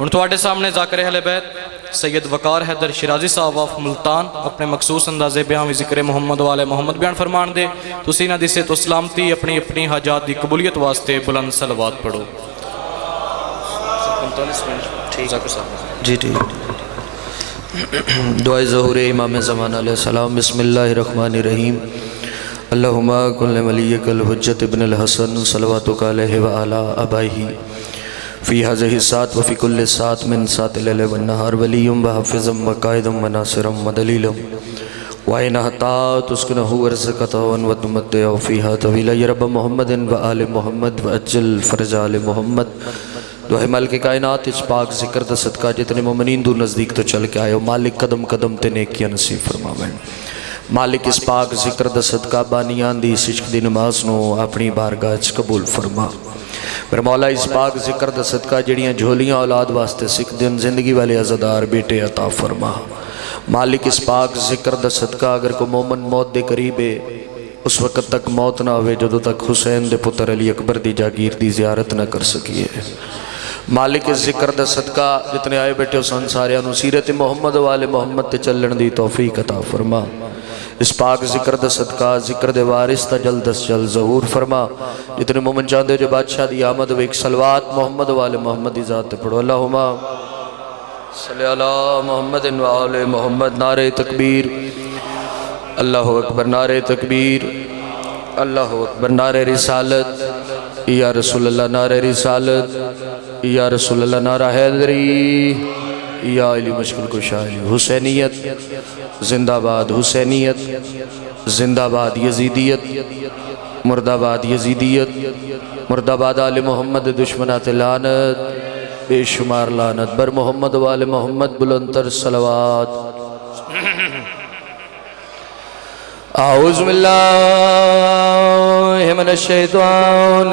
ہن تواڈے سامنے ذاکر اہل بیت سید وقار حیدر شیرازی صاحب آف ملتان اپنے مخصوص اندازے بیان وی ذکر محمد والے محمد بیان فرمان دے تسی انہاں دی صحت و سلامتی اپنی اپنی حاجات دی قبولیت واسطے بلند صلوات پڑھو۔ جی دعائے ظہور امام زمان علیہ السلام۔ بسم اللہ الرحمن الرحیم۔ اللہم کل ولیک الحجت ابن الحسن صلواتک علیہ وعلا آبائہ فی هذه الساعت وفی کل ساعت من ساعت اللیل والنہار ولیم وحفظم وقائدم وناصرم ودلیلم وعین حتا تسکنہ ورزقتون ودمتعو فیہا طویلہ یا رب محمد وآل محمد وعجل فرج آل محمد۔ دعائے مالک کائنات اس پاک ذکر دا صدقہ جتنے مومنین دور نزدیک تو چل کے آئے ہو مالک قدم قدم تے نیکیاں نصیب فرماویں۔ مالک اس پاک ذکر دا صدقہ بانیان دی عشق دی نماز نو اپنی بارگاہ اچ قبول فرما۔ پھر مولا اس پاک ذکر دا صدقہ جڑیاں جھولیاں اولاد واسطے سکھ دن زندگی والے عزادار بیٹے عطا فرما۔ مالک اس پاک ذکر دا صدقہ اگر کو مومن موت دے قریب ہے اس وقت تک موت نہ ہوئے جدو تک حسین دے پتر علی اکبر دی جاگیر دی زیارت نہ کر سکیے۔ مالک اس ذکر دا صدقہ جتنے آئے بیٹے اس انساریاں نو سیرت محمد والے محمد تے چلن دی توفیق عطا فرما۔ اس پاک ذکر دا صدقہ ذکر دے وارث تا جلد از جلد ظہور فرما۔ جتنے مومن چاندے جو بادشاہ دی آمد و ایک صلوات محمد والے محمد دی ذات پڑھو۔ اللہم صلی اللہ محمد و آل محمد۔ نعرہ تکبیر، اللہ اکبر، نعرہ تکبیر، اللہ اکبر، نعرہ رسالت یا رسول اللہ، نعرہ رسالت یا رسول اللہ، نعرہ حیدری یا علی مشکل کشائی۔ حسینیت زندہ باد، حسینیت زندہ باد، یزیدیت مرد آباد، یزیدیت مرد آباد، آل محمد دشمنات لعنت بے شمار لعنت بر محمد وآل محمد بلندتر صلوات۔ اعوذ باللہ من الشیطان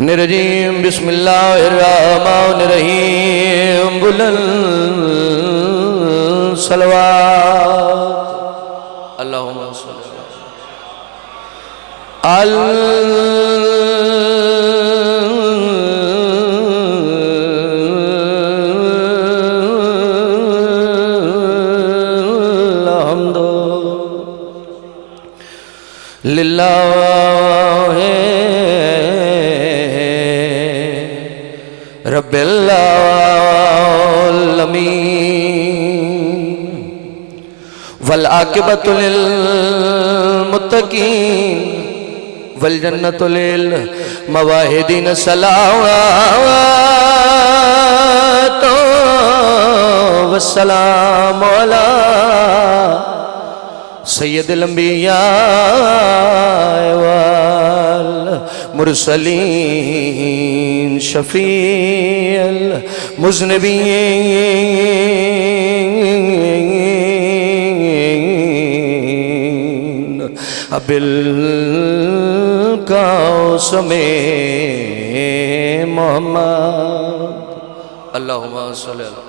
الرجیم۔ بسم اللہ الرحمن الرحیم۔ بلند صلوات۔ اللہم صلی الحمد للہ رب العالمین والعاقبۃ للمتقین والجنۃ للمواحدین۔ صلوات والسلام علی سید الانبیاء والمرسلین شفیع المذنبین بالقاسم محمد۔ اللہم صلی اللہ۔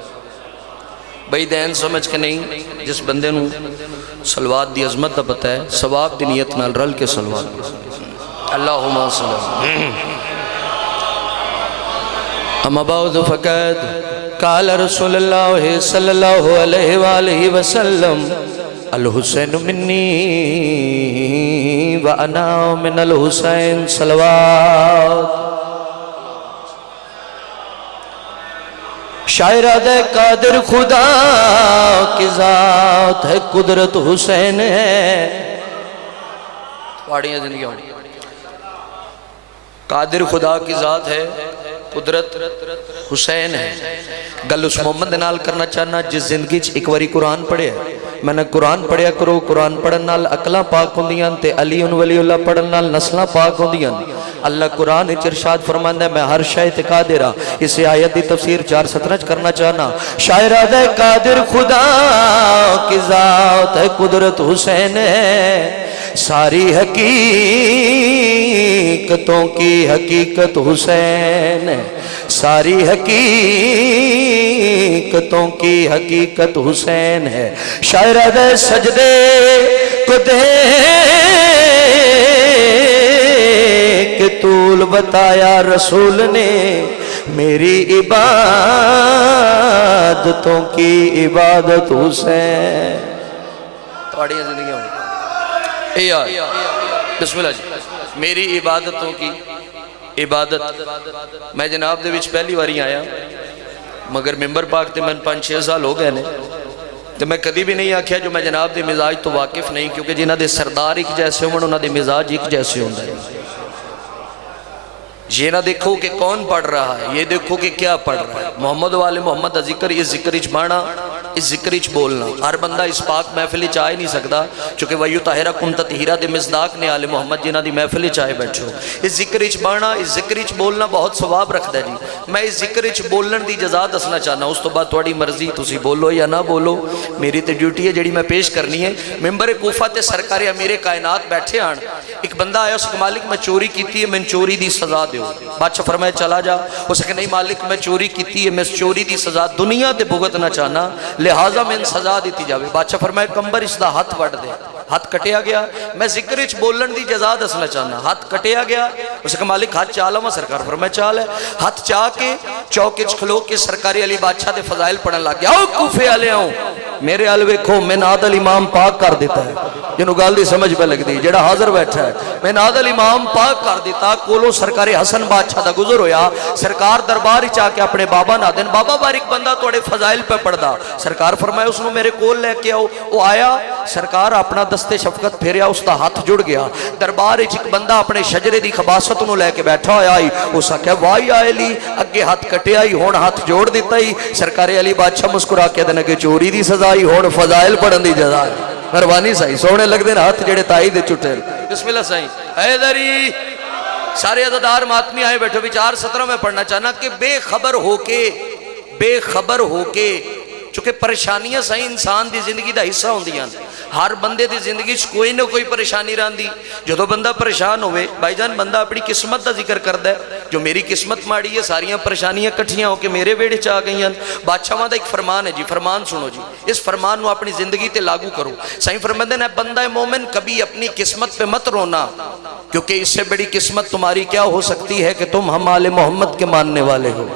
بھائی دین سمجھ کے نہیں، جس بندے نو صلوات دی عظمت دا پتہ ہے ثواب دی نیت نال رل کے صلوات۔ اللہم صلی اللہ۔ اما بعد فقد قال رسول اللہ صلی اللہ علیہ وآلہ وسلم الحسین منی وانا من الحسین صلوات۔ شاعرہ دے قادر خدا کی ذات ہے قدرت حسین ہے۔ پاڑیاں زندگی ہوئی قادر خدا کی ذات ہے قدرت حسین ہے۔ گل اس محمد نال کرنا چاہنا جس زندگی ایک واری قرآن پڑھے میں نے قرآن پڑھیا کرو۔ قرآن پڑھن نال عقلاں پاک ہوندیاں تے علی ولی اللہ پڑھن نال نسلاں پاک ہوندیاں۔ اللہ قرآن ارشاد فرماندا ہے میں ہر شے تے قادر ہاں۔ اس آیت دی تفسیر 4:17 کرنا چاہنا۔ شاعرہ دے قادر خدا کی ذات ہے قدرت حسین ہے۔ ساری حقیقتوں کی حقیقت حسین ہے۔ ساری حقیقتوں کی حقیقت حسین ہے۔ شاعرہ دے سجدے کو دے اصول بتایا رسول نے، میری عبادتوں کی عبادت حسین. تھوڑیاں زندگیاں ہوئی اے یار بسم اللہ جی. میری عبادتوں کی عبادت. میں جناب دے وچ پہلی واری آیا، مگر ممبر پاک تے میں 5-6 سال ہو گئے نے، تو میں کدی بھی نہیں آکھیا جو میں جناب دے مزاج تو واقف نہیں، کیونکہ جنہ دے سردار ایک جیسے ہوں انہوں دے مزاج ایک جیسے ہوں. یہ نہ دیکھو کہ کون پڑھ رہا ہے، یہ دیکھو کہ کیا پڑھ رہا ہے. محمد والے محمد دا ذکر، یہ ذکر اچ بانا، اس ذکر اچ بولنا. ہر بندہ اس پاک محفل اچ آئے نہیں سکتا، چونکہ وَيُّ طَاہِرَكُمْ تَطْہِیرًا دے مصداق نے آل محمد جنہ دی محفل اچ آئے بیٹھو. اس ذکر اچ بانا، اس ذکر اچ بولنا بہت ثواب رکھتا ہے جی. میں اس ذکر اچ بولن دی جزا دسنا چاہنا، اس تو بعد تھوڑی مرضی تسی بولو یا نہ بولو، میری تے ڈیوٹی ہے جڑی میں پیش کرنی ہے. ممبر کوفہ تے سرکار امیر کائنات بیٹھے آن، ایک بندہ آیا، اس کے مالک میں چوری کیتی ہے، میں چوری دی سزا دیو. بادشاہ فرمائے چلا جا. اس کہ نہیں مالک میں چوری کیتی ہے، میں چوری دی سزا دنیا تے بھگتنا چاہنا، لہٰذا میں سزا دیتی جاوے. بادشاہ فرمائے کمبر اس دا ہاتھ وڈ دے. ہاتھ کٹیا گیا. میں ذکر اچ بولن دی جزا دسنا چاہنا. ہاتھ کٹیا گیا. اس کہ مالک ہاتھ چالا ہوا. سرکار فرمائے چال ہے. ہاتھ چاہ کے چوک اچ کھلو کے سرکاری علی بادشاہ دے فضائل پڑھن لگ گیا. آؤ کوفے والے آؤ میرے ال ویکھو، میں نادل امام پاک کر دیتا ہے. جنہوں گل دی سمجھ پہ لگ دی، جڑا حاضر بیٹھا ہے، میں نادل امام پاک کر دیتا. کولو سرکار حسن بادشاہ دا گزر ہویا. سرکار دربار چاہ کے اپنے بابا نادن، بابا باریک بندہ توڑے فضائل پہ پڑھدا. سرکار فرمائے اس نے میرے کول لے کے آؤ. وہ آیا. سرکار اپنا دستے شفقت پھیریا، اس دا ہاتھ جڑ گیا. دربار ایک بندہ اپنے شجرے دی خباست انہوں لے کے بیٹھا ہویا آئی. اس آکھیا وائی آئے لی، اگے ہاتھ کٹے آئی، ہون ہاتھ جوڑ دیتا ہی. سرکار علی بادشاہ مسکرا کے دن کہ چوری دی سزائی، ہون فضائل پڑھن دی جزا. مہربانی سائی سونے لگ دے ہاتھ جڑے تائی دے چٹے. بسم اللہ سائی. حیدری سارے عزادار ماتمی آئے بیٹھو. 4:17 میں پڑھنا چاہنا کہ بے خبر ہو کے چونکہ پریشانیاں سائیں انسان دی زندگی دا حصہ ہوندیاں. ہر بندے دی زندگی کوئی نہ کوئی پریشانی راندی. جدو بندہ پریشان ہوئے بھائی جان، بندہ اپنی قسمت دا ذکر کردا ہے. جو میری قسمت ماڑی ہے، ساریاں پریشانیاں کٹھیاں ہو کے میرے ویڑے چاہ گئی ہیں. بادشاہاں دا ایک فرمان ہے جی، فرمان سنو جی. اس فرمان نو اپنی زندگی تے لاگو کرو. سائیں فرماندے ہیں بندہ مومن کبھی اپنی قسمت پہ مت رونا، کیونکہ اس سے بڑی قسمت تمہاری کیا ہو سکتی ہے کہ تم ہم آل محمد کے ماننے والے ہو.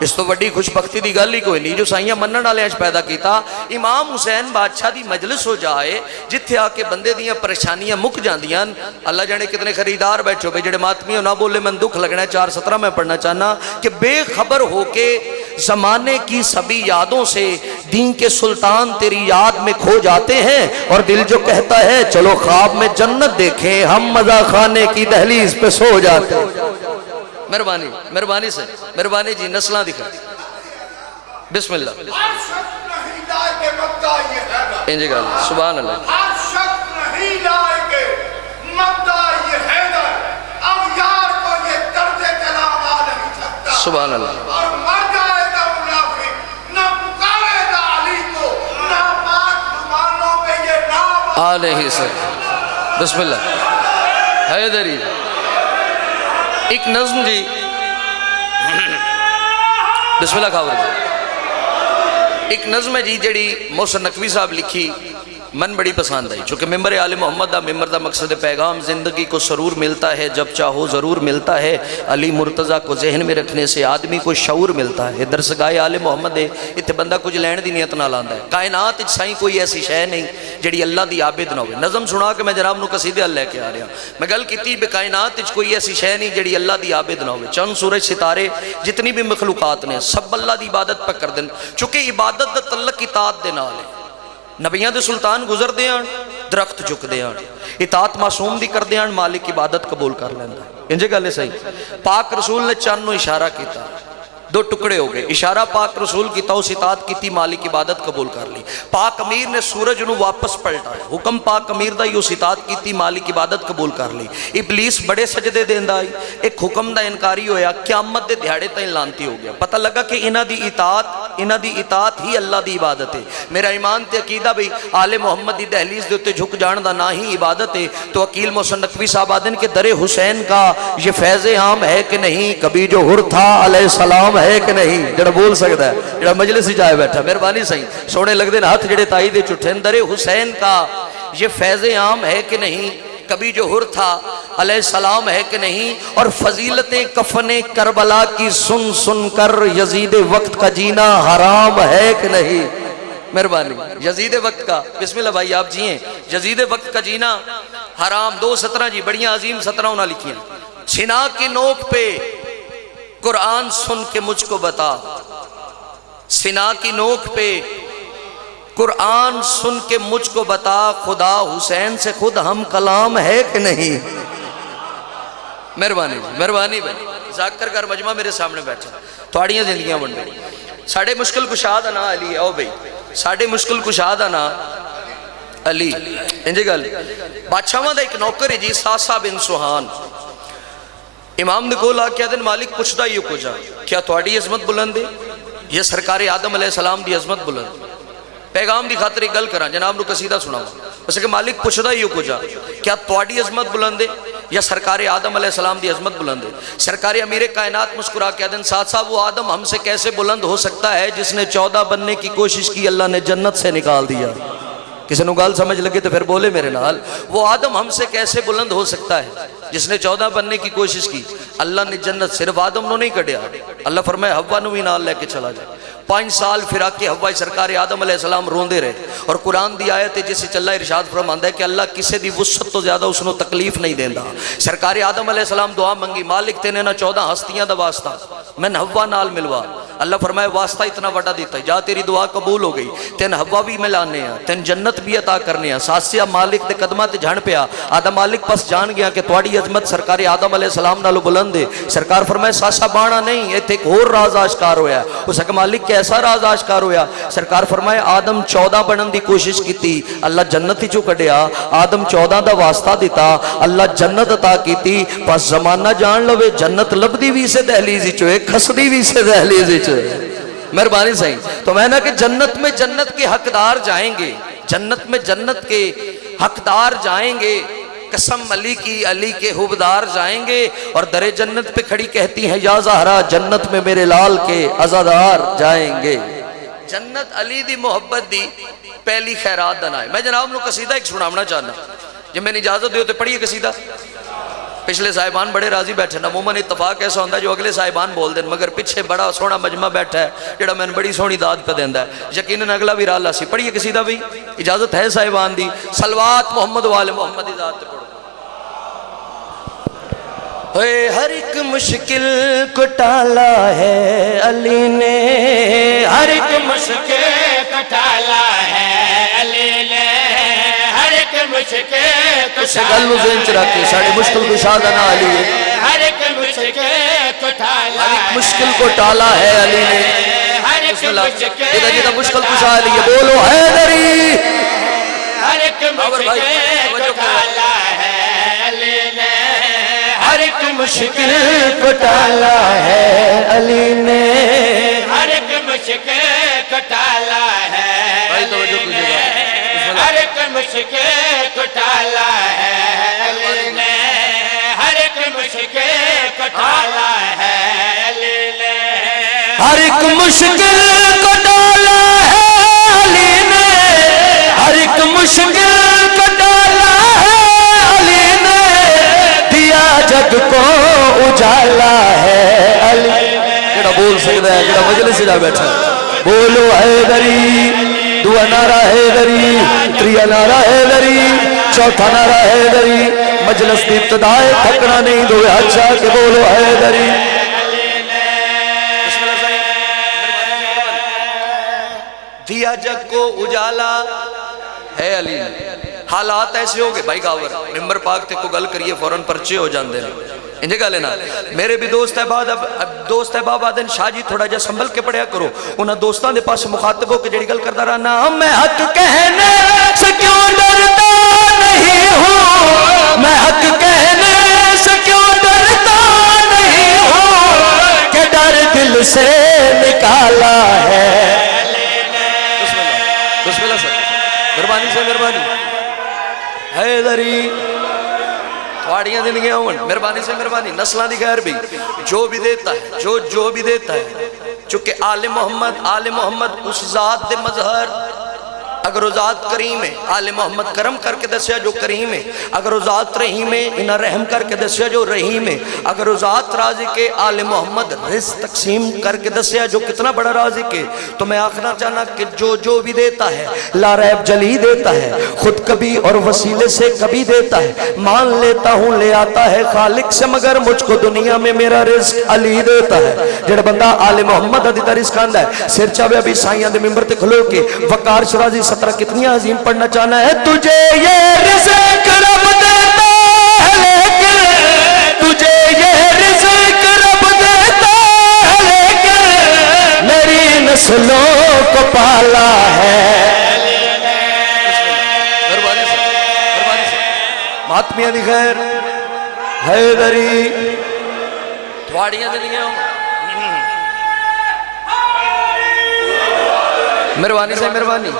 اس تو وڈی خوش بختی دی گل ہی کوئی نہیں جو سائیاں منن والے اج پیدا کیتا. امام حسین بادشاہ دی مجلس ہو جائے جتھے آ کے بندے دیاں پریشانیاں مک جاندیاں. اللہ جانے کتنے خریدار بیٹھو بے جڑے ماتمی نہ بولے من دکھ لگنا ہے. 4:17 میں پڑھنا چاہنا کہ بے خبر ہو کے زمانے کی سبھی یادوں سے دین کے سلطان تیری یاد میں کھو جاتے ہیں، اور دل جو کہتا ہے چلو خواب میں جنت دیکھیں، ہم مزہ خانے کی دہلیز پہ سو جاتے ہیں. مہربانی سے مہربانی جی نسلہ دکھا. بسم اللہ. انجی گا سبحان اللہ. سبحان اللہ. علیہ سر. بسم اللہ. حیدری ایک نظم جی. بسم اللہ خاور جی. ایک نظم ہے جی جڑی محسن نقوی صاحب لکھی، من بڑی پسند آئی. چونکہ ممبر آل محمد دا ممبر دا مقصد پیغام زندگی کو سرور ملتا ہے جب چاہو ضرور ملتا ہے. علی مرتضیٰ کو ذہن میں رکھنے سے آدمی کو شعور ملتا ہے. درسگاہ آل محمد ہے، اتنے بندہ کچھ لین دی نیت نہ لاندا ہے. کائنات سائیں کوئی ایسی شے نہیں جڑی اللہ دی عابد نہ ہوئے. نظم سنا کے میں جناب نو قصیدے لے کے آ رہا. میں گل کیتی بے کائنات کوئی ایسی شے نہیں جڑی اللہ دی عابد نہ ہوئے. چند سورج ستارے جتنی بھی مخلوقات نے سب اللہ دی عبادت پہ کر دیں، چونکہ عبادت دا تعلق اطاعت دے نال ہے. نبیان دے سلطان گزر دیاں، درخت جھک دیاں، اطاعت معصوم دی کر دیاں، مالک عبادت قبول کر لیندہ. انجھے گالے صحیح. پاک رسول نے چند نو اشارہ کیتا، دو ٹکڑے ہو گئے. اشارہ پاک رسول کی تو اطاعت کی تھی، مالک عبادت قبول کر لی. پاک امیر نے سورج نو واپس پلٹا ہے، حکم پاک امیر دا یو اطاعت کی تھی، مالک عبادت قبول کر لی. ابلیس بڑے سجدے دیندا ہے، ایک حکم دا انکاری ہویا، قیامت دے دہاڑے تائیں لانتی ہو گیا. پتہ لگا کہ انہاں دی اطاعت ہی اللہ دی عبادت ہے. میرا ایمان تے عقیدہ بھی آل محمد دی دہلیز دے تے جھک جان دا نہ ہی عبادت ہے. تو عقیل محسن نقوی صاحب آدن کے در حسین کا یہ فیض عام ہے کہ نہیں، کبھی جو ہر تھا علیہ السلام ہے کہ نہیں. جڑا بول سکتا ہے جڑا مجلس جائے بیٹھا. مہربانی صحیح سونے لگ دے ہاتھ جڑے تائی دے چٹھے. در حسین کا یہ فیض عام ہے کہ نہیں، کبھی جو حر تھا علیہ السلام ہے کہ نہیں، اور فضیلتیں کفن کربلا کی سن سن کر یزید وقت کا جینا حرام ہے کہ نہیں؟ مہربانی یزید وقت کا، بسم اللہ بھائی آپ جیئیں، یزید وقت کا جینا حرام۔ 2 سطرہ جی بڑیاں عظیم سطرہ انہاں لکھی ہیں۔ سینا کی نوک پہ قرآن سن کے مجھ کو بتا، سینا کی نوک پہ قرآن سن کے مجھ کو بتا، خدا حسین سے خود ہم کلام ہے کہ نہیں؟ مہربانی مہربانی بھائی ذاکر کر مجمع میرے سامنے بیٹھا، تھوڑیاں زندگیاں بن گئی۔ ساڑھے مشکل کشاد انا علی ہے، او بھئی ساڑھے مشکل کشاد انا علی انجھے گل بادشاہاں دا ایک نوکر ہے جی ساسا بن سوہان، امام نے کہا کیا دن مالک پوچھتا ہی کو جا کیا تھوڑی عظمت بلند ہے؟ یہ سرکار آدم علیہ السلام دی عظمت بلند، پیغام دی خاطر ایک گل کرا جناب نو قصیدہ سناؤ، اسے کہ مالک پوچھتا ہی کو جا کیا تھوڑی عظمت بلند ہے یا سرکار آدم علیہ السلام دی عظمت بلند ہے؟ سرکار امیر کائنات مسکرا کے دن ساتھ صاحب وہ آدم ہم سے کیسے بلند ہو سکتا ہے جس نے 14 بننے کی کوشش کی، اللہ نے جنت سے نکال دیا۔ کسی نے گال سمجھ لگے تو پھر بولے میرے نال، وہ آدم ہم سے کیسے بلند ہو سکتا ہے جس نے 14 بننے کی کوشش کی، اللہ نے جنت صرف آدم نو نہیں کڑیا، اللہ فرمائے حوا نو بھی نال لے کے چلا جائے۔ 5 سال پھرا کے حوا سرکار آدم علیہ السلام روندے رہے، اور قرآن دی آیت ہے جسے چلا ارشاد فرماندا ہے کہ اللہ کسے دی وسعت تو زیادہ اس نو تکلیف نہیں دیندا۔ سرکار آدم علیہ السلام دعا منگی، مالک تینے نہ 14 ہستیاں دا واسطہ میں حوا نال ملوا، اللہ فرمائے واسطہ اتنا وڈا دیتا ہے، جا تیری دعا قبول ہو گئی، تین حوا بھی ملانے ہیں، تین جنت بھی عطا کرنے ہیں۔ ساسیا مالک دے قدمہ تے جھان پیا، آدم مالک پس جان گیا کہ تواڈی عظمت سرکار آدم علیہ السلام نالو بلند ہے۔ سرکار فرمائے ساسا بانا نہیں، ایتھے ایک اور راز آشکار ہویا ہے۔ اس کہ مالک کیسا راز آشکار ہویا؟ سرکار فرمائے آدم 14 بنن دی کوشش کی تھی، اللہ جنت ہی چو کڈیا، آدم 14 دا واسطہ دیتا، اللہ جنت عطا کیتی، پس زمانہ جان لوے جنت لبدی بھی سے دہلیزی چوئے، کھسدی بھی سے دہلیزی چوئے۔ مہربانی صحیح تو میں نے کہ جنت میں جنت کے حقدار جائیں گے، جنت میں جنت کے حقدار جائیں گے، قسم علی کی علی کے حبدار جائیں گے، اور در جنت پہ کھڑی کہتی ہیں یا زہرا جنت میں میرے لال کے عزادار جائیں گے۔ جنت علی دی محبت دی پہلی خیرات دنائے۔ میں جناب نو قصیدہ ایک سنامنا چاہنا، جب میں نے اجازت دیو تو پڑھیے قصیدہ۔ پچھلے صاحبان بڑے راضی بیٹھے نا، عموماً اتفاق ایسا ہوتا ہے جو اگلے صاحبان بول دیں، مگر پیچھے بڑا سونا مجمع بیٹھا ہے جڑا میں نے بڑی سونی داد پہ دیندا ہے، یقیناً اگلا بھی رالا سی۔ پڑھیے قصیدہ بھی، اجازت ہے صاحبان دی، صلوات محمد والے محمد ذات پڑھو۔ ہر ایک مشکل کو ٹالا ہے علی نے، ہر ایک مشکل کو ٹالا ہے علی نے، ہر ایک مشکل کو ٹالا ہے، ساڑھے مشکل کو شادنا علی ہے، ہر ایک مشکل کو ٹالا ہے، ہر ایک مشکل کو ٹالا ہے علی نے، ہر ایک مشکل کو ٹالا علی ہے، بولو حیدری، ہر ایک مشکل کو ٹالا ہے علی نے، ہر ایک مشکل کو ٹالا ہے علی نے، ہر ایک مشکل کو ٹالا ہے علی نے، ہر ایک مشکل کو ٹالا ہے علی نے، ہر ایک مشکل کو ٹالا ہے علی نے، ہر ایک مشکل کو ٹالا ہے علی نے، ہر ایک مشکل کو ٹالا ہے علی نے، دیا جگ کو اجالا ہے علی نے۔ جڑا بول سکتا ہے جڑا مجلس جا بیٹھا بولو حیدری، دعا نعرہ حیدری، تریا نعرہ حیدری، چوتھا نعرہ حیدری، مجلس کی ابتدائے تھکنا نہیں دو اچھا کہ بولو حیدری۔ دیا جگ کو اجالا ہے علی نے۔ حالات ایسے ہو گئے بھائی گاور ممبر پاک تے کو گل کریے فوراں پرچے ہو جاندے ہیں، انجھے گا لینا میرے بھی دوست احباب دوست احباب آدن شاہ جی تھوڑا جا سنبھل کے پڑھیا کرو، انہاں دوستان دے پاس مخاطب ہو کے جڑی گل کردا رہنا، میں حق کہنے سے کیوں ڈرتا نہیں ہوں، میں حق کہنے سے کیوں ڈرتا نہیں ہوں، کہ ڈر دل سے نکالا ہے۔ بسم اللہ سر، مہربانی سے مہربانی حیدری تھوڑیاں زندگیاں ہون، مہربانی سے مہربانی نسلہ دی خیر بھی جو بھی دیتا ہے جو بھی دیتا ہے، چونکہ آل محمد اس ذات دے مظہر اگر وہ ذات کریم ہے آل محمد کرم کر کے دسیا جو کریم ہے، اگر وہ ذات رحیم ہے انہاں رحم کر کے دسیا جو رحیم ہے، اگر وہ ذات رازق ہے آل محمد رزق تقسیم کر کے دسیا جو کتنا بڑا رازق ہے، تو میں آخنا چاہنا کہ جو بھی دیتا ہے لا ریب جلی دیتا ہے، خود کبھی اور وسیلے سے کبھی دیتا ہے، مان لیتا ہوں لے آتا ہے خالق سے، مگر مجھ کو دنیا میں میرا رزق علی دیتا ہے۔ جڑا بندہ آل محمد عدی دا رزق آندہ ہے، سر چاہوے ابھی سائیاں دے ممبر تے کھلو کے وقار شرازی 17 کتنی عظیم پڑھنا چاہنا ہے۔ تجھے یہ رزق رب دیتا ہے لیکن تجھے یہ رزق رب دیتا ہے لیکن میری نسلوں کو پالا ہے۔ ماتمیاں دی خیر حیدری تھواڑیاں زندگیاں ہوں، مہربانی سے مہربانی،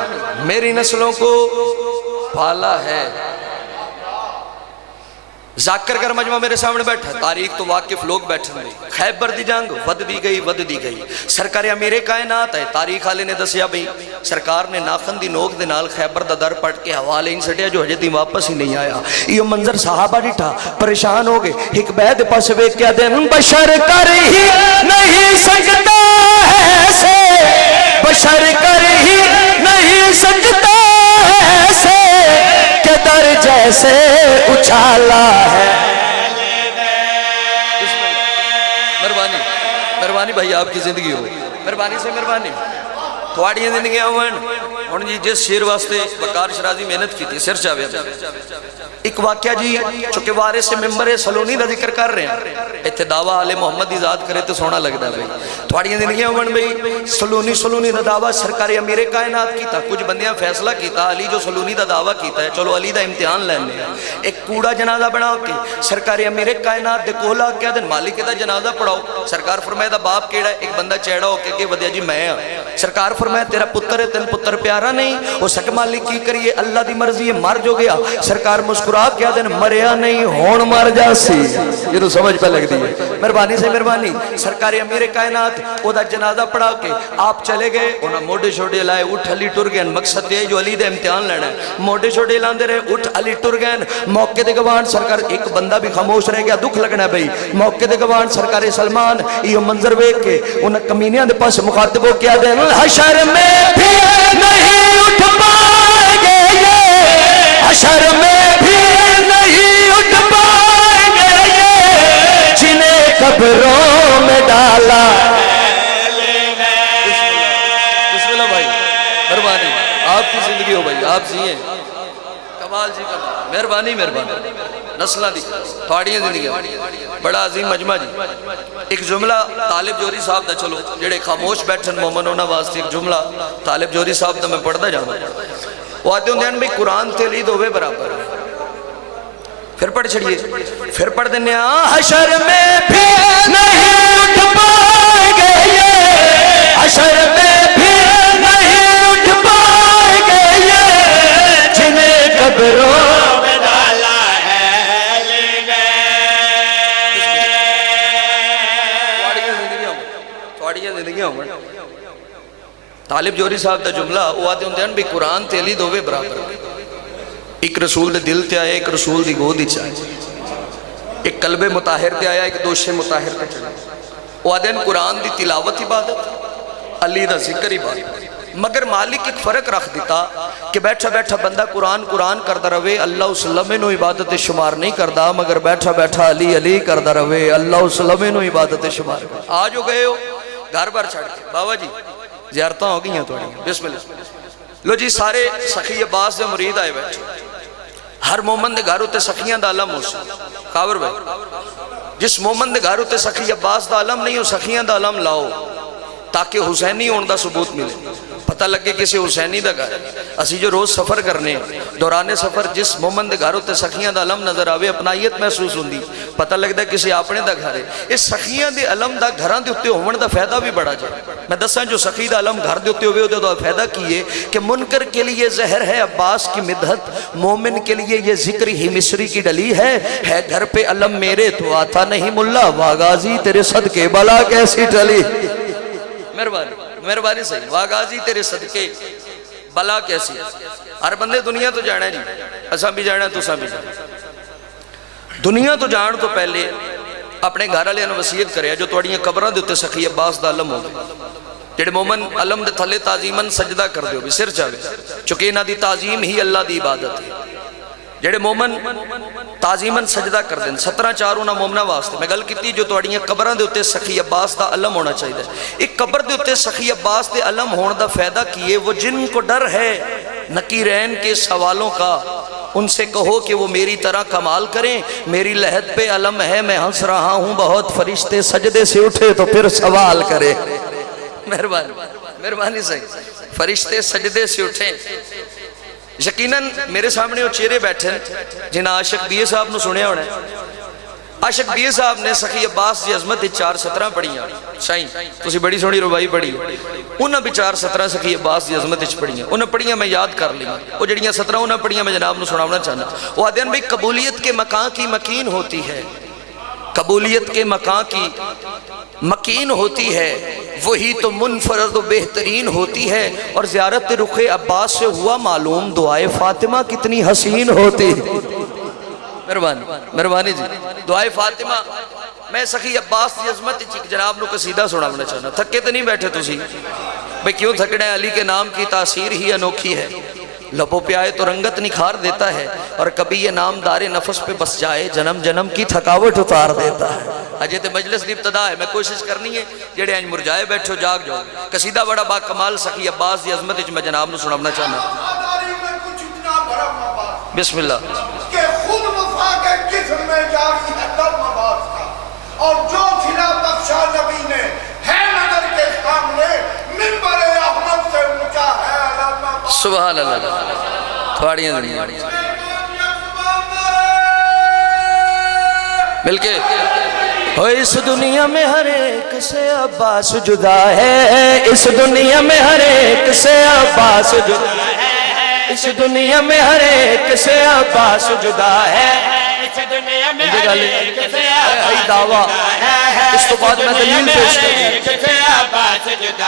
میری نسلوں کو پالا ہے۔ ذاکر کر مجمع میرے سامنے بیٹھا، تاریخ تو واقف لوگ بیٹھے ہیں، خیبر دی جنگ ود دی گئی، سرکار امیر کائنات ہے، تاریخ والے نے دسیا بھئی سرکار نے ناخن دی نوک دے نال خیبر دا در پٹ کے حوالے ان سٹیا جو حجتی واپس ہی نہیں آیا۔ یہ منظر صحابہ ڈٹھا پریشان ہو گئے، ایک بید پاس ویک کیا دن بشر کر ہی نہیں سکتا ایسے، بشر کر ہی نہیں سکتا ایسے کہ در جیسے اچھالا ہے۔ مہربانی بھائی آپ کی زندگی ہو، مہربانی سے مہربانی، تھوڑی زندگیاں ہوئے ہوں جی۔ جس شیر واسطے وقار شرازی محنت کی تھی سر چاہوے ایک واقعہ جی، چونکہ وارث ممبر سلونی دا ذکر کر رہے ہیں، اتھے دعویٰ آل محمد دی ذات کرے تو سونا لگتا ہے بھئی۔ تھوڑی زندگیاں ہوئے بھئی سلونی دا دعویٰ سرکار امیر کائنات کیتا، کچھ بندیاں فیصلہ کیتا علی جو سلونی دا دعویٰ کیتا ہے چلو علی دا امتحان لینے ہیں، ایک کوڑا جنازہ بنا کے سرکار امیر کائنات دے کولا کیا دن مالک دا جنازہ پڑھاؤ۔ سرکار فرمائے دا باپ کیڑا ہے، ایک بندہ چیڑا ہو کہ ودیا جی میں ہاں۔ سرکار فرمائے تیرا پتر ہے، تین پتر پیارا نہیں، وہ سک مالک کی کریے اللہ دی مرضی ہے، مر جو گیا۔ سرکار مسکرا کیا دن مریا نہیں ہون مر جاسی، یہ تو سمجھ پہ لگ دی ہے۔ مہربانی سے مہربانی، سرکار امیر کائنات او دا جنازہ پڑھا کے آپ چلے گئے، انہاں موڑے چھوڑے لائے اٹھ علی ٹر گئے، مقصد یہ جو علی دے امتحان لینا ہے، موڑے چھوڑے لاندے رہے اٹھ علی ٹر گئے، موقع دے گوان سرکار ایک بندہ بھی خاموش رہ گیا، دکھ لگنا ہے بھئی، موقع دے گوان سرکار سلمان یہ منظر ویک کے انہاں کمینیاں دے پاس مخاطبوں کیا دیں حشر میں بھی نہیں اٹھ پائیں گے یہ، حشر میں بھی نہیں اٹھ پائیں گے یہ جنہیں قبروں میں ڈالا۔ بسم اللہ بھائی، مہربانی آپ کی زندگی ہو بھائی، آپ جیئیں کمال جی کمال، مہربانی نسلہ دی تھوڑیاں زندگی بڑا عظیم مجمع جی۔ ایک جملہ طالب جوری صاحب دا چلو جڑے خاموش بیٹھن مومن ہونا واسطے ایک جملہ طالب جوری صاحب دا میں پڑھتا جانا، وہ آتے ہوں دین بھئی قرآن تیلی دووے برابر، پھر پڑھ چھڑیے، پھر پڑھ دینے حشر میں بھی نہیں اٹھ پائیں گے یہ، حشر میں بھی نہیں اٹھ پائیں گے یہ جنہیں قبروں میں ڈالا ہے لینے۔ تھوڑیاں زندگیاں ہوں طالب جوری صاحب دا جملہ وہ آتے ہوں دین بھی قرآن تیلی دووے برابر، ایک رسول دے دل تے آیا، ایک رسول دی گود ہی چاہے، ایک قلب مطاہر تے آیا، ایک دوش مطاہر تے چلے۔ وہ آدین قرآن دی تلاوت عبادت، علی دا ذکر عبادت، مگر مالک ایک فرق رکھ دیتا کہ بیٹھا بیٹھا بندہ قرآن کردہ روے، اللہ اس لمحے نو عبادت شمار نہیں کردہ، مگر بیٹھا بیٹھا علی کردہ روے، اللہ اس لمحے نو عبادت شمار کردہ۔ آج ہو گئے ہو گھر بار چھڑ کے بابا جی زیارتاں ہو گئی ہیں توڑی، بسم اللہ لو جی سارے سخی عباس دے مرید آئے بیٹھے، ہر مومن دے گھر ہوتے سخیاں دا علم ہو سی کاور بھائی، جس مومن دے گھر ہوتے سخی عباس دا علم نہیں ہو سخیاں دا علم لاؤ تاکہ حسینی ہون دا ثبوت ملے، پتہ لگے کسی حسینی دا گھر۔ اسی جو روز سفر کرنے دوران سفر جس مومن دے گھر ہوتے سخیاں دا علم نظر آوے اپنائیت محسوس ہوندی، پتہ لگتا ہے کسی اپنے دا گھر ہے۔ اس سخیاں دے علم دا گھران دے ہوتے ہون دا فائدہ بھی بڑا جائے۔ میں دساں جو سخی دا علم گھر دے ہوتے دا فائدہ کیے کہ منکر کے لیے زہر ہے عباس کی مدحت، مومن کے لیے یہ ذکر ہی مصری کی ڈلی ہے گھر پہ علم میرے تو آتا نہیں ملا، واغازی تیرے صدقے بلا کیسی ٹلی۔ مہربانی صحیح، واغازی تیرے صدقے بلا کیسی ہر بندے دنیا تو جانا ہے جی اساں بھی جانا تساں بھی جانا دنیا تو جان تو پہلے اپنے گھر والے وصیت کریا جو تواڈیاں قبراں دے اوتے سخی عباس دا علم ہوگا جڑے مومن علم دے تھلے تعظیماً سجدہ کر دیو بھی سر چاہے چونکہ انہاں دی تعظیم ہی اللہ دی عبادت ہے جڑے مومن تعظیماً سجدہ کر دیں 17 انہاں مومنہ واسطے میں گل کیتی جو تواڈیاں قبراں دے اوتے سخی عباس دا علم ہونا چاہیے ایک قبر دے اوتے سخی عباس دے علم ہون دا فائدہ کیے وہ جن کو ڈر ہے نکیرین کے سوالوں کا ان سے کہو کہ وہ میری طرح کمال کریں میری لحد پہ علم ہے میں ہنس رہا ہوں بہت فرشتے سجدے سے اٹھے تو پھر سوال کرے مہربانی صحیح فرشتے سجدے سے اٹھیں یقیناً میرے سامنے وہ چہرے بیٹھے جنہاں عاشق بیے صاحب نو سنیا ہونا ہے عاشق بیے صاحب نے سخی عباس دی عظمت 4:17 پڑھیاں شاہین تسی بڑی سونی ربائی پڑھی انہاں بھی 4:17 سخی عباس دی عظمت پڑھیاں انہاں پڑھیاں میں یاد کر لیا وہ جڑیاں 17 انہاں پڑھیاں میں جناب نو سناونا چاہنا وہ آدھین بھئی قبولیت کے مکان کی مکین ہوتی ہے قبولیت کے مکان کی مکین ہوتی ہے وہی تو منفرد و بہترین ہوتی ہے اور زیارت رخ عباس سے ہوا معلوم دعائے فاطمہ کتنی حسین ہوتی ہے مہربانی جی دعائے فاطمہ میں سخی عباس دی عظمت جناب نو قصیدہ سناونا چاہنا تھکے تو نہیں بیٹھے تسی بھئی کیوں تھکڑا ہے علی کے نام کی تاثیر ہی انوکھی ہے لبوں پہ آئے تو رنگت نکھار دیتا ہے اور کبھی یہ نام دار نفس پہ بس جائے جنم جنم کی تھکاوٹ اتار دیتا ہے اجے تے مجلس دی ابتدا ہے میں کوشش کرنی ہے جڑے انج مرجائے بیٹھو جاگ جاؤ قصیدہ بڑا با کمال سخی عباس دی عظمت میں جناب نو سناونا چاہنا بسم اللہ کہ خود وفا کے جسم میں جاری ہے دم عباس کا اور جو کھلا بخشا نبی نے ہے نظر کے سامنے منبر احمد سے اونچا ہے علامہ سبحان اللہ تھوڑیاں دنیا مل کے اس دنیا میں ہر ایک سے عباس جدا ہے اس دنیا میں ہر ایک سے عباس جدا ہے اس دنیا میں ہر ایک سے عباس جدا ہے اس دنیا میں ہر ایک سے عباس جدا ہے اس تو بعد میں دلیل پیش کروں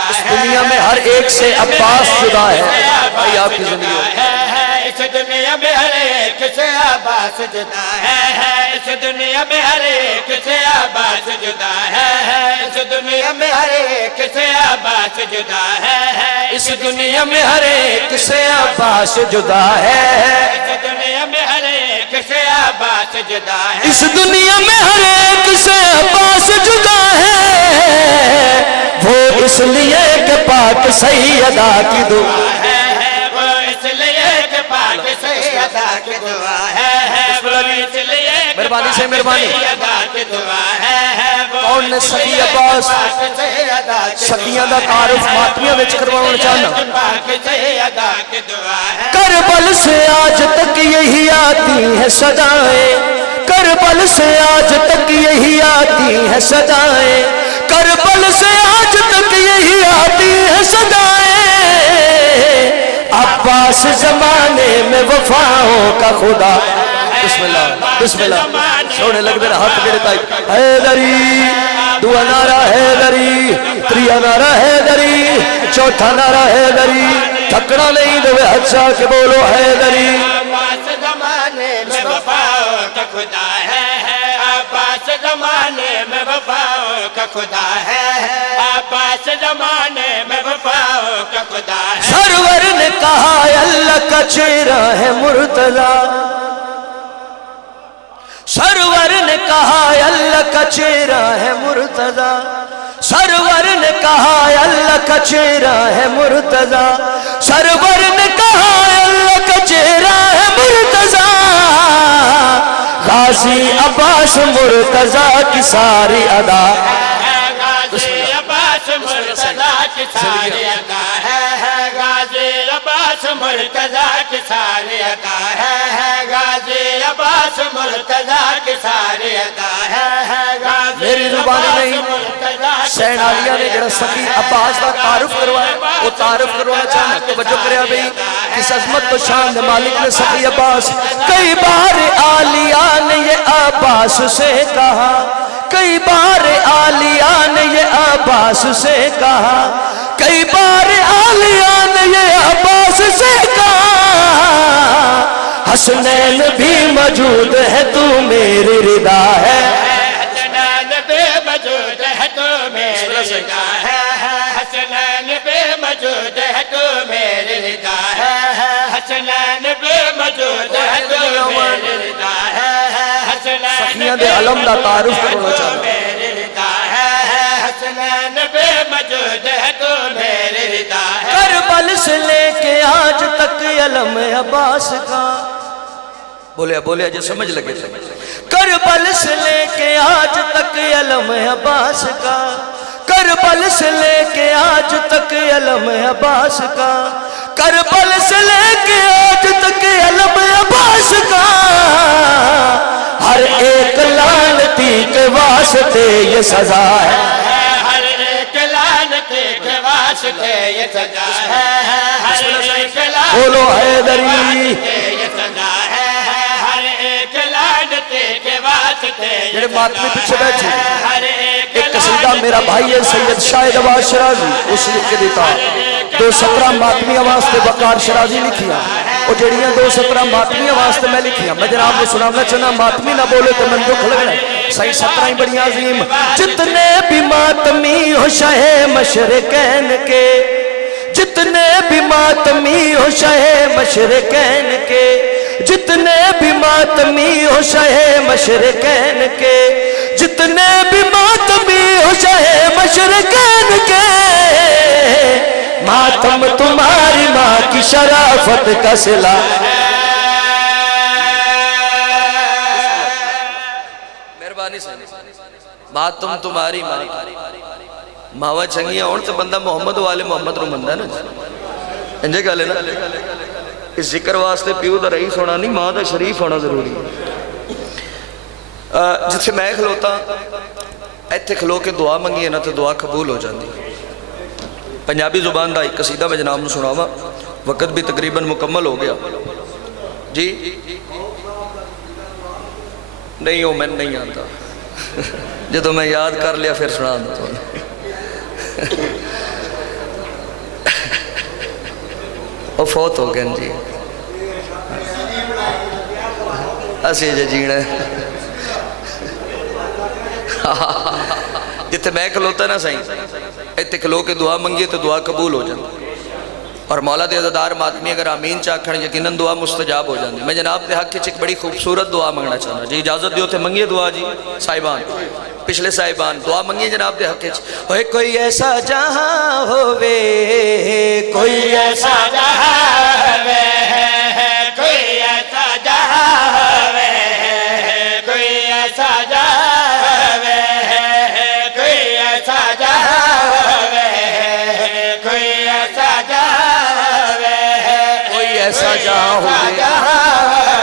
اس دنیا میں ہر ایک سے عباس جدا ہے بھائی آپ کی زندگی اس دنیا میں ہر ایک سے عباس جدا ہے اس دنیا میں ہر ایک سے عباس جدا ہے اس دنیا میں ہر ایک سے عباس جدا ہے اس دنیا میں ہر ایک سے عباس جدا ہے اس دنیا میں ہر ایک سے عباس جدا ہے اس دنیا میں ہر ایک سے عباس جدا ہے وہ اس لیے کہ پاک سیدہ کی دعا ہے مہربانی سے مہربانی کون نے سخی عباس سخیاں دا تعارف ماتمیاں وچ کروانا چاہنا کربل سے آج تک یہی آتی ہے صدائیں کربل سے آج تک یہی آتی ہے صدائیں کربل سے آج تک یہی آتی ہے صدائیں عباس زمانے میں وفاؤں کا خدا بسم اللہ سونے لگ دے رہا ہاتھ میرے تائی حیدری دعا نعرہ حیدری تریا نعرہ حیدری چوتھا نعرہ حیدری تھکڑا نہیں دو اچھا کہ بولو حیدری عباس زمانے میں وفاؤں کا خدا ہے عباس زمانے میں وفاؤں کا خدا ہے عباس زمانے میں وفاؤں کا خدا ہے سرور نے کہا اللہ کا چہرہ ہے مرتضی سرور نے کہا اللہ کا چہرہ ہے مرتضی سرور نے کہا اللہ کا چہرہ ہے مرتضی سرور نے کہا اللہ کا چہرہ ہے مرتضی غازی عباس مرتضی کی ساری ادا غازی عباس مرتضی کی ساری ادا ہے غازی عباس مرتضی کی ساری ادا ہے غازی عباس مرتضی کی ساری ادا ہے میری زبانی نہیں سین عالیہ نے جڑا سخی عباس کا تعارف کروایا وہ تعارف کروانا چاہنا توجہ کریا بھئی کس عظمت و شان دے مالک نے سخی عباس کئی بار عالیہ نے یہ عباس سے کہا کئی بار عالیہ نے یہ عباس سے کہا کئی بار عالیہ نے یہ عباس سے کہاں حسنین بھی موجود ہے تو میری رضا ہے حسنین بھی موجود ہے تو میری رضا ہے حسنین بھی موجود ہے تو میری رضا ہے حسنین بھی موجود ہے تو میری رضا ہے حسنین سخیاں دے علم دا تعارف کرنا چاہتا میری رضا ہے حسنین بھی موجود ہے تو میری رضا ہے کربل سے لے کے آج تک علم عباس کا بولیا بولیا جو سمجھ لگے کربل سے لے کے آج تک علم عباس کا کربل سے لے کے آج تک علم عباس کا کربل سے لے کے آج تک علم عباس کا ہر ایک لعنتی کے واسطے یہ سزا ہے ہر ایک لعنتی کے واسطے یہ سزا ہے ہر ایک بولو حیدری یہ سزا ہے ہر ایک لعنتی کے واسطے جڑے ماتمی پیچھے بیٹھے ہر ایک ایک قصیدہ میرا بھائی ہے سید شاہد عباس شرازی اس لکھ کے دیتا 217 ماتمی آواز تے وقار شرازی لکھیا وہ جڑیاں 217 ماتمی آواز تے میں لکھیا میں جناب کو سنانا چاہنا ماتمی نہ بولے تو من دکھ لگنا صحیح 17 ہی بڑی عظیم جتنے بھی ماتمی ہو شاہ مشرقین کے جتنے بھی ماتمی ہو شاہ مشرقین کے جتنے بھی ماتمی ہو شاہ مشرقین کے جتنے بھی ماتمی ہو شاہ مشرقین کے ماتم تمہاری ماں کی شرافت کا صلہ مہربانی سے ماتم تمہاری ماوا چنگیاں ہون تے بندہ محمد والے محمد رو مندہ نا انجھے گالے نا اس ذکر واسطے پیو دا رئیس ہونا نہیں ماں دا شریف ہونا ضروری جتھے میں کھلوتا ایتھے کھلو کے دعا منگی ہے نا تو دعا قبول ہو جاندی پنجابی زبان دا ایک قصیدہ میں جناب نے سناوا وقت بھی تقریباً مکمل ہو گیا جی نہیں ہو میں نہیں آتا جدو میں یاد کر لیا پھر سنا دوں وہ فوت ہو گئے جی اسی جی جینا جتے میں کھلوتا نا صحیح ایتے کھلو کے دعا منگیے تو دعا قبول ہو جاندی اور مولا دے عزادار ماتمی اگر آمین چاکھن یقیناً دعا مستجاب ہو جاندی میں جناب دے حق ایک بڑی خوبصورت دعا منگنا چاہنا جی اجازت دیو تھے منگیے دعا جی صاحبان پچھلے صاحبان دعا منگیے جناب دے حق ہوئے کوئی ایسا جہاں ہوئے کوئی ایسا جہاں ہوئے کوئی ایسا جہاں ہوئے کوئی ایسا جہاں ہوئے کوئی ایسا جہاں ہوئے کوئی ایسا جہاں ہوئے کوئی ایسا جہاں ہوئے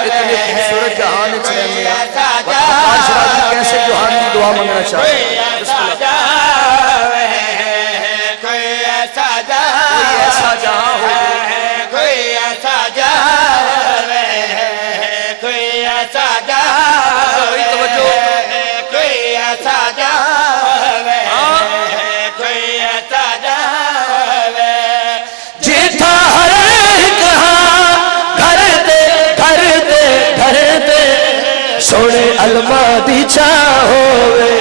اتنے خوبصورت جہان اچھے میں وقار شرازی کیسے جہان کی دعا منگنا چاہتے ہیں کوئی ایسا جہاں ہوئے کوئی ایسا جہاں ہوئے کوئی ایسا جہاں ہوئے کوئی ایسا جہاں ہوئے کوئی ایسا جہاں ہوئے جیتھا ہر کہاں گھر دے سونے المادی چاہوے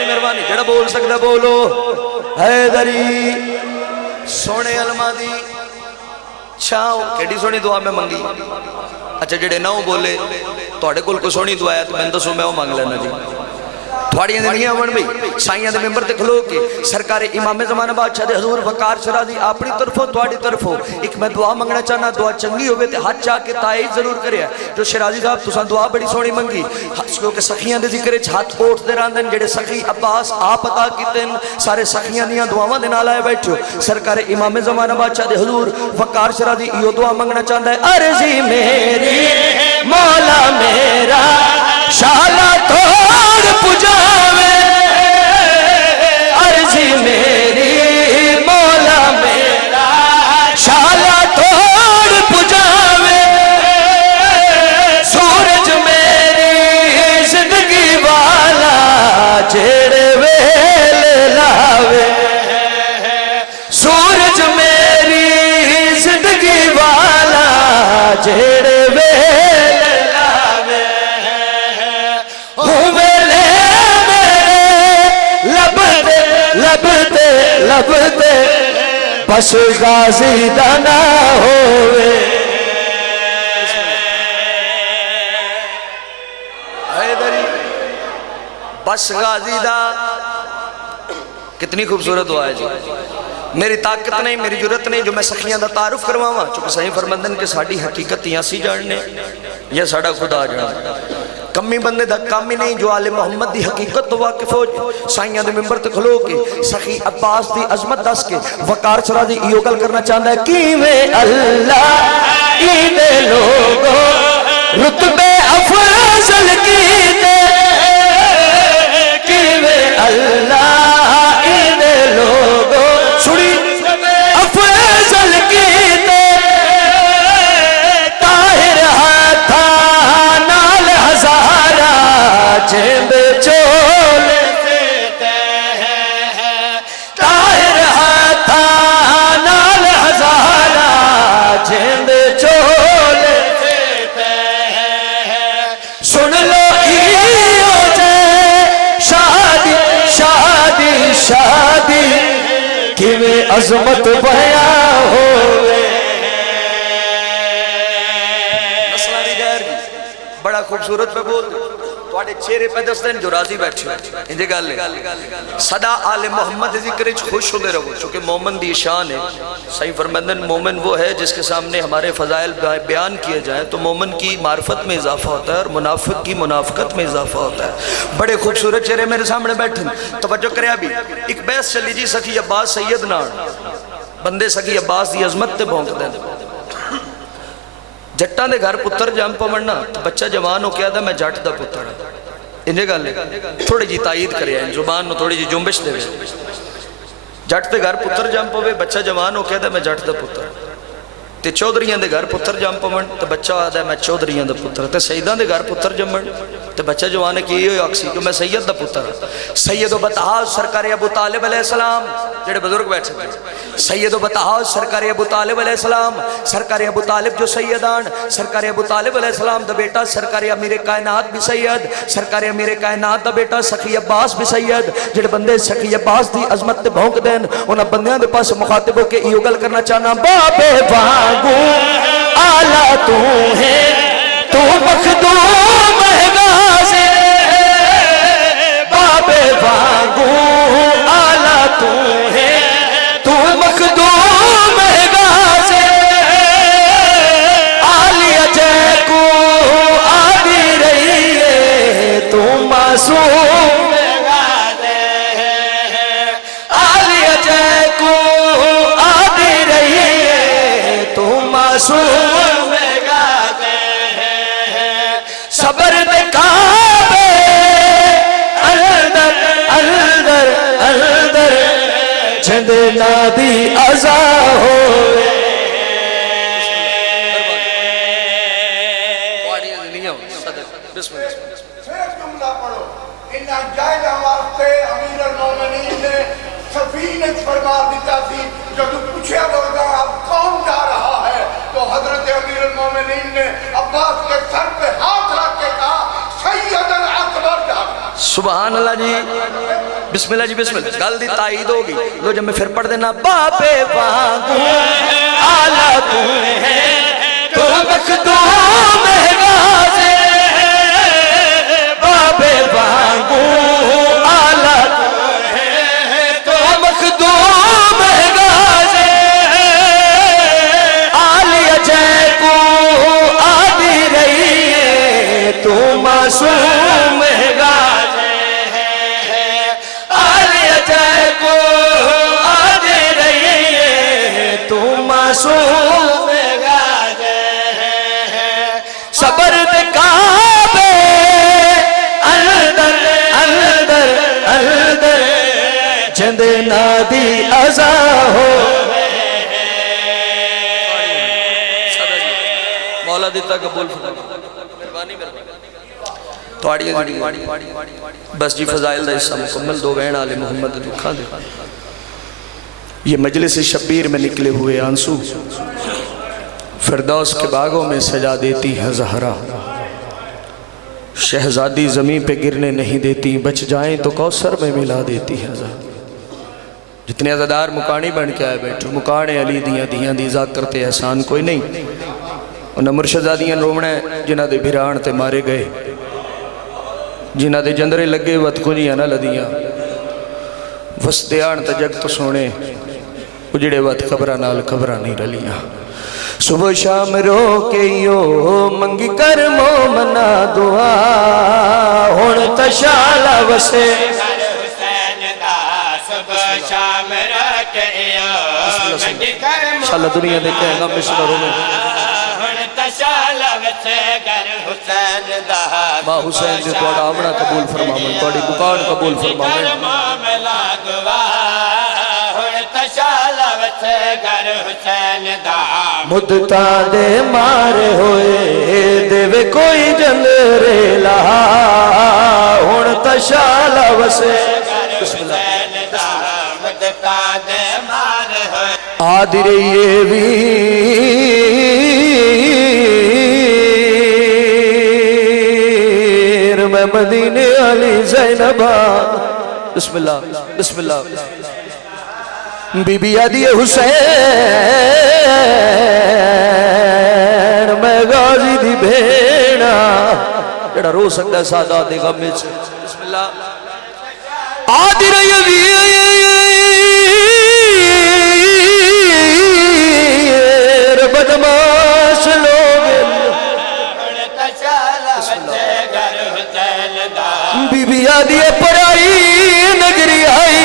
مہربانی جڑا بول سکتا بولو حیدری سونے المادی چھاؤ کیڑی سونی دعا میں منگی اچھا جڑے نہ بولے توڑے کل کو سونی دعا ہے تو میں دسو میں وہ مانگ لینا جی تھوڑیاں دنیا ون بھئی سائیاں دے ممبر تے کھلو کے سرکار امام زمانہ بادشاہ دے حضور وقار شرازی اپنی طرفوں تواڈی طرفوں ایک میں دعا منگنا چاہنا دعا چنگی ہوئے تے ہاتھ چاہ کے تائید ضرور کرے جو شرازی صاحب تساں دعا بڑی سونی منگی کیونکہ سخیاں دے ذکر وچ ہاتھ پوٹ دے راندن جڑے سخی عباس آپ عطا کیتے سارے سخیاں دیاں دعاواں دے نال آئے بیٹھو سرکار امام زمانہ بادشاہ دے حضور وقار شرازی ایو دعا منگنا چاہندا ہے عرضی میری مولا میرا شالا توڑ پجاوے عرضی میری مولا میرا شالا توڑ پجاوے سورج میری زندگی والا جیڑے ویل لاوے سورج میری رب دے بس غازی دا نہ ہووے حیدری بس غازی دا. کتنی خوبصورت دعا ہے جی. میری طاقت نہیں میری جرت نہیں جو میں سخیاں دا تعارف کرواواں چونکہ صحیح فرمندن کہ ساڑی حقیقت یہاں سی جاننے یا ساڑا خدا جاننے کمی بندے دا کام ہی نہیں جو آل محمد دی حقیقت تو واقف ہو سائیاں دے ممبر تے کھلو کے سخی عباس دی عظمت دس کے وقار شرازی ایو گل کرنا چاہتا ہے کیویں اللہ اینے لوگوں رتبے افضل کیتے کیویں اللہ اینے لوگوں سنی افضل کیتے طاہر ہاتھا نال ہزارہ جیب چول طاہر ہاتھا نال ہزارہ جیب چول سن لو ایو جے شادی شادی شادی کیویں عظمت بیاں ہوئے مسئلہ نہیں غیر جی بڑا خوبصورت پہ بول دو توڑے چہرے پہ دستین جو راضی بیٹھے ہیں انجھے گال لے صدا آل محمد ذکر خوش ہونے رہو چونکہ مومن دی شان ہے صحیح فرمندن مومن وہ ہے جس کے سامنے ہمارے فضائل بیان کیے جائیں تو مومن کی معرفت میں اضافہ ہوتا ہے اور منافق کی منافقت میں اضافہ ہوتا ہے بڑے خوبصورت چہرے میرے سامنے بیٹھے توجہ کرے ابھی ایک بیس چلی جی سخی عباس سید نار بندے سخی عباس دی عظمت تے بھونک دیں جٹاں دے گھر پتر جام پمڑنا تو بچہ جوان ہو کیا دا میں جٹ دا پتر انجھے گا لے تھوڑی جی تائید کرے ہیں زبان نو تھوڑی جی جنبش دے جٹ دے گھر پتر جام پوے بچہ جوان ہو کیا دا میں جٹ دا پتر تے چودریاں دے گھر پتر جام پمڑ تے بچہ آدھا ہے میں چودریاں دا پتر تے سیدان دے گھر پتر جمڑ تے بچہ جوانے کی یہ اکسی کہ میں سید دا پتر سید و بطحاظ سرکار ابو طالب علیہ السلام جڑے بزرگ بیٹھ سکتے سید و بطحاظ سرکار ابو طالب علیہ السلام سرکار ابو طالب جو سیدان سرکار ابو طالب علیہ السلام دا بیٹا سرکار امیر کائنات بھی سید سرکار امیر کائنات دا بیٹا سخی عباس بھی سید جڑے بندے سخی عباس دی عظمت تے بھونک دین انہاں بندیاں دے پاس مخاطب ہو کے ایو گل کرنا چاہنا بابے وانگو آلہ تو ہے تو مخدوم ہے غازی بابے وانگو آلہ تو ہے تو مخدوم ہے غازی آلیہ جے کو آدھی رہی ہے تو معصوم ہے غازی آلیہ جے کو آدھی رہی ہے تو معصوم ہے غازی صبر دے کعبے اندر اندر اندر جھند نادی ازا ہوئے پھر جملہ پڑھو انہاں جائدہ واسطے امیر المومنین نے سفینہ فرما دیتا تھی جب پوچھا لوگا اب کون جا رہا ہے تو حضرت امیر المومنین نے عباس کے سر پہ ہاتھ رکھ کے کہا سید الاکبر جا رہا سبحان اللہ جی بسم اللہ جی بسم اللہ گل دی تائید ہوگی لو جب میں پھر پڑھ دینا بابے وانگو آلہ تو ہے تو مخدوم ہے غازی بابے وانگو آلہ تو ہے تو مخدوم ہے غازی آلیہ جے کو آدھی رہی ہے تو معصوم ہے غازی آلیہ جے کو آدھی رہی ہے تو معصوم ہے غازی صبر دے کعبے اندر اندر اندر جند نادی ازا ہوئے مولا دیتا قبول فرمائے توڑی بس جی فضائل دا حصہ مکمل دو گئن آل محمد دکھا دے یہ مجلس شبیر میں نکلے ہوئے آنسو فردوس کے باغوں میں سجا دیتی ہے زہرا شہزادی زمین پہ گرنے نہیں دیتی بچ جائیں تو کوثر میں ملا دیتی ہے زہرا جتنے عزادار مکانی بن کے آئے بیٹھو، مکانے علی دیاں دیاں دی ذاکر کرتے احسان کوئی نہیں، انہاں مرشدادیاں رومنا ہے جنہ دے بھیران تے مارے گئے، جنہ دے جندرے لگے وط کنیاں نہ لدیاں، وسدیان تے جگ تو سونے اجڑے وط خبرہ نال خبرہ نہیں رلیاں۔ صبح شام رو کے یو منگی کر مومنا دعا، ہون تشالا وسے انشاءاللہ دنیا دے کہے گا مشنروں میں ماں حسین جو توڑا آمنا قبول فرمامن، توڑی بکان قبول فرمامن، مدتا دے مارے ہوئے دے کوئی جنرے لہا، ہون تشالا وسے بسم اللہ آدھی رہیے ویر میں مدینے علی زینبہ بسم اللہ بسم اللہ بی بی آدھی حسین میں غازی دی بھیڑا جڑا رو سکتا ہے سادہ دے غم میں سے بسم اللہ آدھی رہیے ویر بدماش لوگ بی بی آدھی پڑائی نگری آئی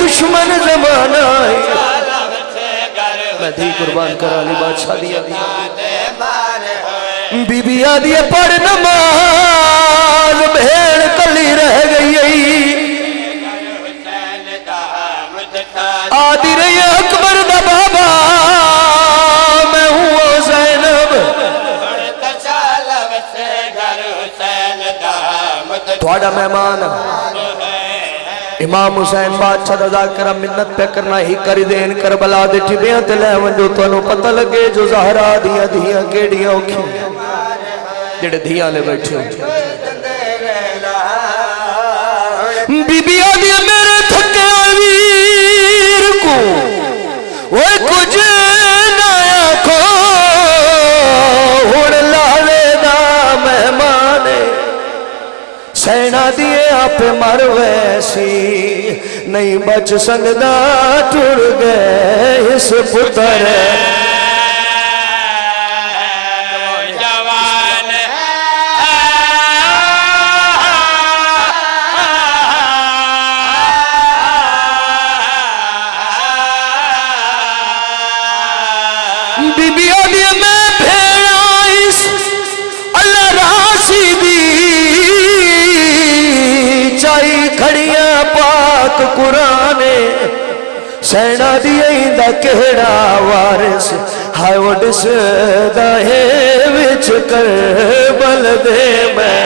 دشمن زمانہ آئی میں دھی قربان کرا لی بادشاہ دیا بی بی آدھی پڑھ نماز بھیڑ کلی رہ گئی آدھی رہی اکبر دا بابا میں ہوں زینب تھوڑا مہمان امام حسین بادشاہ دا ذاکرہ منت پہ کرنا ہی کری دین کربلا دے ٹھبیاں تے لیون جو تنو پتہ لگے جو زہرا دیاں دیاں کیڑیاں اوکھی جڑے دیاں لے بیٹھے بی بی آدیا میرے تھکے ویر کو وہ کچھ نایا کو ہون لالے دا مہمانے سینہ دیے آپ مر ویسی نہیں بچ سنگدہ ٹر گئے اس پتر بی بی آدیا میں بھیڑائیس اللہ راسی دی چائی کھڑیاں پاک قرآن سینہ دیئیں دا کہڑا وارس ہائے وڈس دا ہے وچ کربل دے میں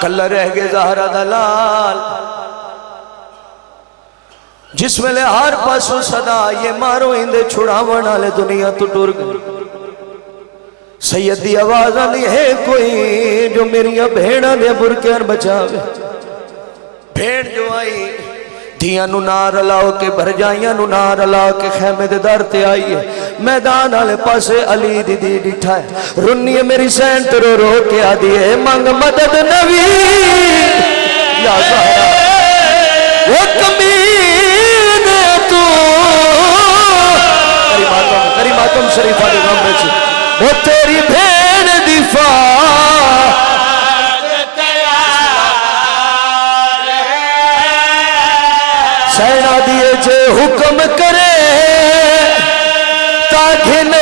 کلہ رہ گئے زہرہ دلال جس میں لے ہار پاسو صدا یہ مارو اندے چھڑاون آلے دنیا تو ٹور گئے سید دی آواز آلی ہے کوئی جو میری بھیڑا دے برکیان بچاوے بھیڑ جو آئی دیاں نو نار لاؤ کے بھر جائیاں نو نار لاؤ کے خیمے دے دار تے آئی ہے میدان آلے پاسے علی دی دی ڈٹھا ہے رنی میری سینٹ رو رو کے آدھی ہے مانگ مدد نبی یا زہرہ وہ کمین تو کریماتم شریفہ دے غم بیچی وہ تیری بھین دفاع سینہ دیئے جے حکم کرے تاکھن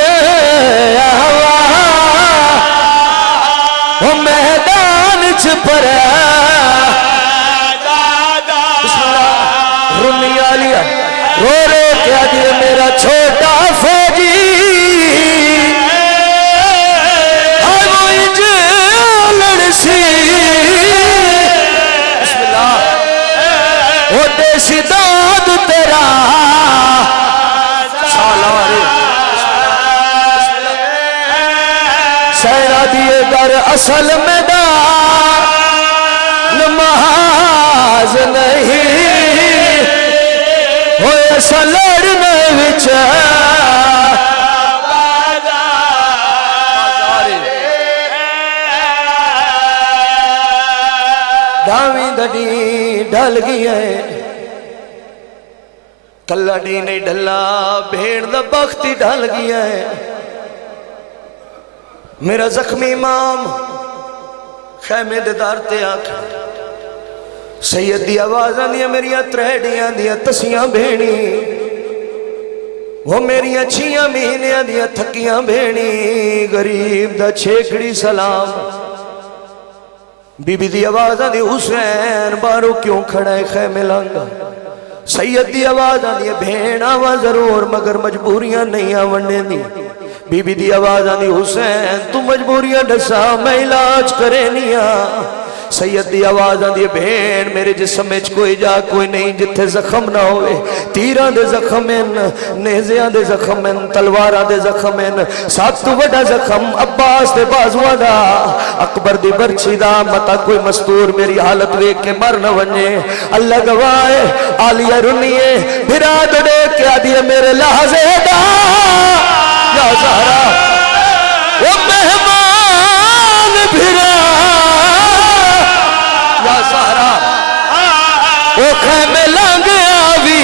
آوا وہ میدان چھپرا رمی آلیا رو رو کیا دیئے میرا چھوٹا فوجی ہر وہ لڑسی دیے در اصل میدان محاذ نہیں ہوئے سلڑنے وچ ڈھاویں دڑی ڈھل گئی ہے کلا ڈی نہیں ڈھلا بھیڑ دا بختی ڈھل گیا ہے میرا زخمی امام خیمے دے دار تے آکھا سید دی آوازاں دیا میریاں تریڈیاں دیا تسیاں بھیڑی وہ میریاں چھیاں مہینیاں دیا تھکیاں بھیڑی غریب دا چھیکڑی سلام بی بی دی آوازاں دی حسین بارو کیوں کھڑا ہے خیمے لانگا سید دی آوازاں دی بھین آواز ضرور مگر مجبوریاں نہیں آوڑنے دی بی بی دی آوازاں دی حسین تو مجبوریاں ڈسا میں علاج کرے نیا سید دی آوازاں دی بھین میرے جسم میں کوئی جا کوئی نہیں جتھے زخم نہ ہوئے تیران دے زخم ہیں نیزیاں دے زخم ہیں تلواراں دے زخم ہیں ساتھ تو وڈا زخم عباس دے بازوہ دا اکبر دی برچی دا متا کوئی مستور میری حالت ویک کے مر نہ ونجے اللہ گوائے آلیہ رنیے بھرا دڑے کیا دیئے میرے لحظے دا یا زہرا وہ مہمان بھرا یا زہرا وہ خیمے لنگ آوی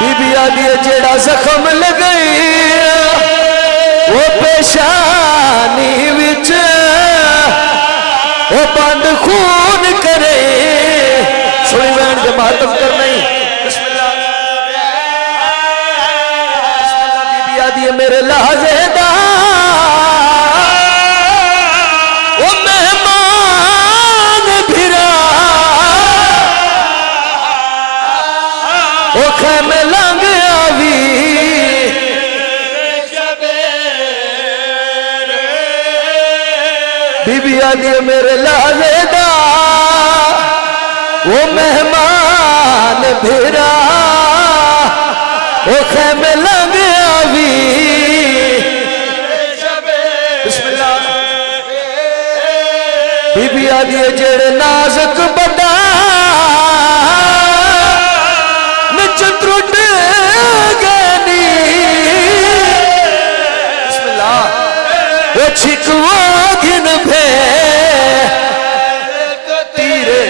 بی بی آدھی جیڑا زخم لگئی وہ پیشانی وچ وہ بند خون کرے سوئی وین کے ماتم کر نہیں بسم اللہ بی بی آدھی میرے لحظے دا وہ مہمان بھرا وہ خیمے لنگ آوی بی بی آدھی میرے لحظے دا وہ مہمان بھرا وہ خیمے لنگ آوی بسم اللہ بی بی آدھی جیڑے نازک بڑا نچ ترٹ گنی بسم اللہ وہ چھکوا گن بھے تیرے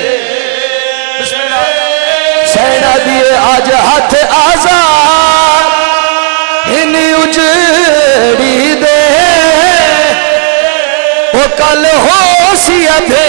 بسم اللہ سینہ دیے آج ہاتھ آزاد ہنی اجڑی دے وہ کل ہو سی ابھے